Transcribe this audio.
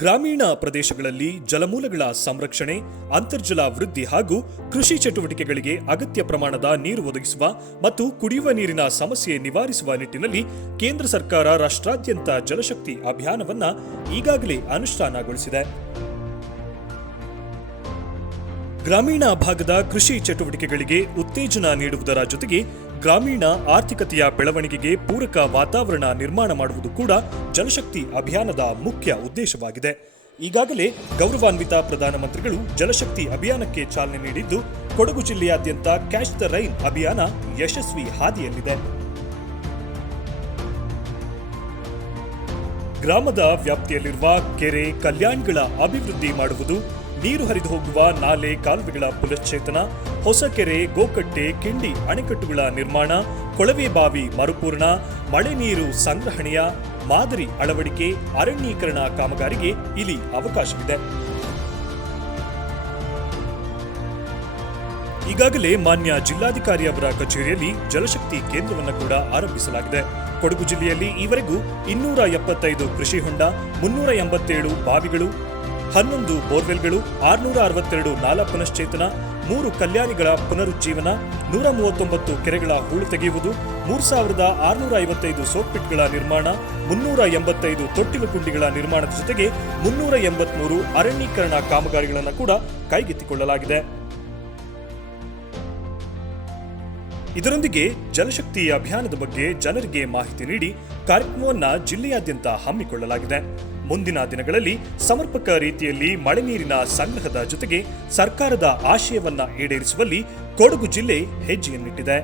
ಗ್ರಾಮೀಣ ಪ್ರದೇಶಗಳಲ್ಲಿ ಜಲಮೂಲಗಳ ಸಂರಕ್ಷಣೆ, ಅಂತರ್ಜಲ ವೃದ್ಧಿ ಹಾಗೂ ಕೃಷಿ ಚಟುವಟಿಕೆಗಳಿಗೆ ಅಗತ್ಯ ಪ್ರಮಾಣದ ನೀರು ಒದಗಿಸುವ ಮತ್ತು ಕುಡಿಯುವ ನೀರಿನ ಸಮಸ್ಯೆ ನಿವಾರಿಸುವ ನಿಟ್ಟಿನಲ್ಲಿ ಕೇಂದ್ರ ಸರ್ಕಾರ ರಾಷ್ಟ್ರಾದ್ಯಂತ ಜಲಶಕ್ತಿ ಅಭಿಯಾನವನ್ನು ಈಗಾಗಲೇ ಅನುಷ್ಠಾನಗೊಳಿಸಿದೆ. ಗ್ರಾಮೀಣ ಭಾಗದ ಕೃಷಿ ಚಟುವಟಿಕೆಗಳಿಗೆ ಉತ್ತೇಜನ ನೀಡುವುದರ ಜೊತೆಗೆ ಗ್ರಾಮೀಣ ಆರ್ಥಿಕತೆಯ ಬೆಳವಣಿಗೆಗೆ ಪೂರಕ ವಾತಾವರಣ ನಿರ್ಮಾಣ ಮಾಡುವುದು ಕೂಡ ಜಲಶಕ್ತಿ ಅಭಿಯಾನದ ಮುಖ್ಯ ಉದ್ದೇಶವಾಗಿದೆ. ಈಗಾಗಲೇ ಗೌರವಾನ್ವಿತ ಪ್ರಧಾನಮಂತ್ರಿಗಳು ಜಲಶಕ್ತಿ ಅಭಿಯಾನಕ್ಕೆ ಚಾಲನೆ ನೀಡಿದ್ದು, ಕೊಡಗು ಜಿಲ್ಲೆಯಾದ್ಯಂತ ಕ್ಯಾಚ್ ದ ರೈನ್ ಅಭಿಯಾನ ಯಶಸ್ವಿ ಹಾದಿಯಲ್ಲಿದೆ. ಗ್ರಾಮದ ವ್ಯಾಪ್ತಿಯಲ್ಲಿರುವ ಕೆರೆ, ಕಲ್ಯಾಣ್ಗಳ ಅಭಿವೃದ್ಧಿ ಮಾಡುವುದು ನೀರು ಹರಿದು ಹೋಗುವ ನಾಲೆ ಕಾಲುವೆಗಳ ಪುನಶ್ಚೇತನ ಹೊಸಕೆರೆ ಗೋಕಟ್ಟೆ, ಕಿಂಡಿ, ಅಣೆಕಟ್ಟುಗಳ ನಿರ್ಮಾಣ, ಕೊಳವೆ ಬಾವಿ ಮರುಪೂರ್ಣ, ಮಳೆ ನೀರು ಸಂಗ್ರಹಣೆಯ ಮಾದರಿ ಅಳವಡಿಕೆ, ಅರಣ್ಯೀಕರಣ ಕಾಮಗಾರಿಗೆ ಇಲ್ಲಿ ಅವಕಾಶವಿದೆ. ಈಗಾಗಲೇ ಮಾನ್ಯ ಜಿಲ್ಲಾಧಿಕಾರಿ ಅವರ ಕಚೇರಿಯಲ್ಲಿ ಜಲಶಕ್ತಿ ಕೇಂದ್ರವನ್ನು ಕೂಡ ಆರಂಭಿಸಲಾಗಿದೆ. ಕೊಡಗು ಜಿಲ್ಲೆಯಲ್ಲಿ ಈವರೆಗೂ ಇನ್ನೂರ ಎಪ್ಪತ್ತೈದು ಕೃಷಿ ಹೊಂಡ, ಮುನ್ನೂರ ಎಂಬತ್ತೇಳು ಬಾವಿಗಳು ಹನ್ನೊಂದು ಬೋರ್ವೆಲ್ಗಳು, ಆರುನೂರ ಅರವತ್ತೆರಡು ನಾಲ ಪುನಶ್ಚೇತನ, ಮೂರು ಕಲ್ಯಾಣಿಗಳ ಪುನರುಜ್ಜೀವನ, ನೂರ ಮೂವತ್ತೊಂಬತ್ತು ಕೆರೆಗಳ ಹೂಳು ತೆಗೆಯುವುದು, ಮೂರು ಸಾವಿರದ ಆರುನೂರ ಐವತ್ತೈದು ಸೋಪ್ಪಿಟ್ಗಳ ನಿರ್ಮಾಣ, ಮುನ್ನೂರ ಎಂಬತ್ತೈದು ತೊಟ್ಟಿಲು ಗುಂಡಿಗಳ ನಿರ್ಮಾಣದ ಜೊತೆಗೆ ಮುನ್ನೂರ ಎಂಬತ್ಮೂರು ಅರಣ್ಯೀಕರಣ ಕಾಮಗಾರಿಗಳನ್ನು ಕೂಡ ಕೈಗೆತ್ತಿಕೊಳ್ಳಲಾಗಿದೆ. ಇದರೊಂದಿಗೆ ಜಲಶಕ್ತಿ ಅಭಿಯಾನದ ಬಗ್ಗೆ ಜನರಿಗೆ ಮಾಹಿತಿ ನೀಡಿ ಕಾರ್ಯಕ್ರಮವನ್ನು ಜಿಲ್ಲೆಯಾದ್ಯಂತ ಹಮ್ಮಿಕೊಳ್ಳಲಾಗಿದೆ. ಮುಂದಿನ ದಿನಗಳಲ್ಲಿ ಸಮರ್ಪಕ ರೀತಿಯಲ್ಲಿ ಮಳೆ ನೀರಿನ ಸಂಗ್ರಹದ ಜೊತೆಗೆ ಸರ್ಕಾರದ ಆಶಯವನ್ನ ಈಡೇರಿಸುವಲ್ಲಿ ಕೊಡಗು ಜಿಲ್ಲೆ ಹೆಜ್ಜೆಯನ್ನಿಟ್ಟಿದೆ.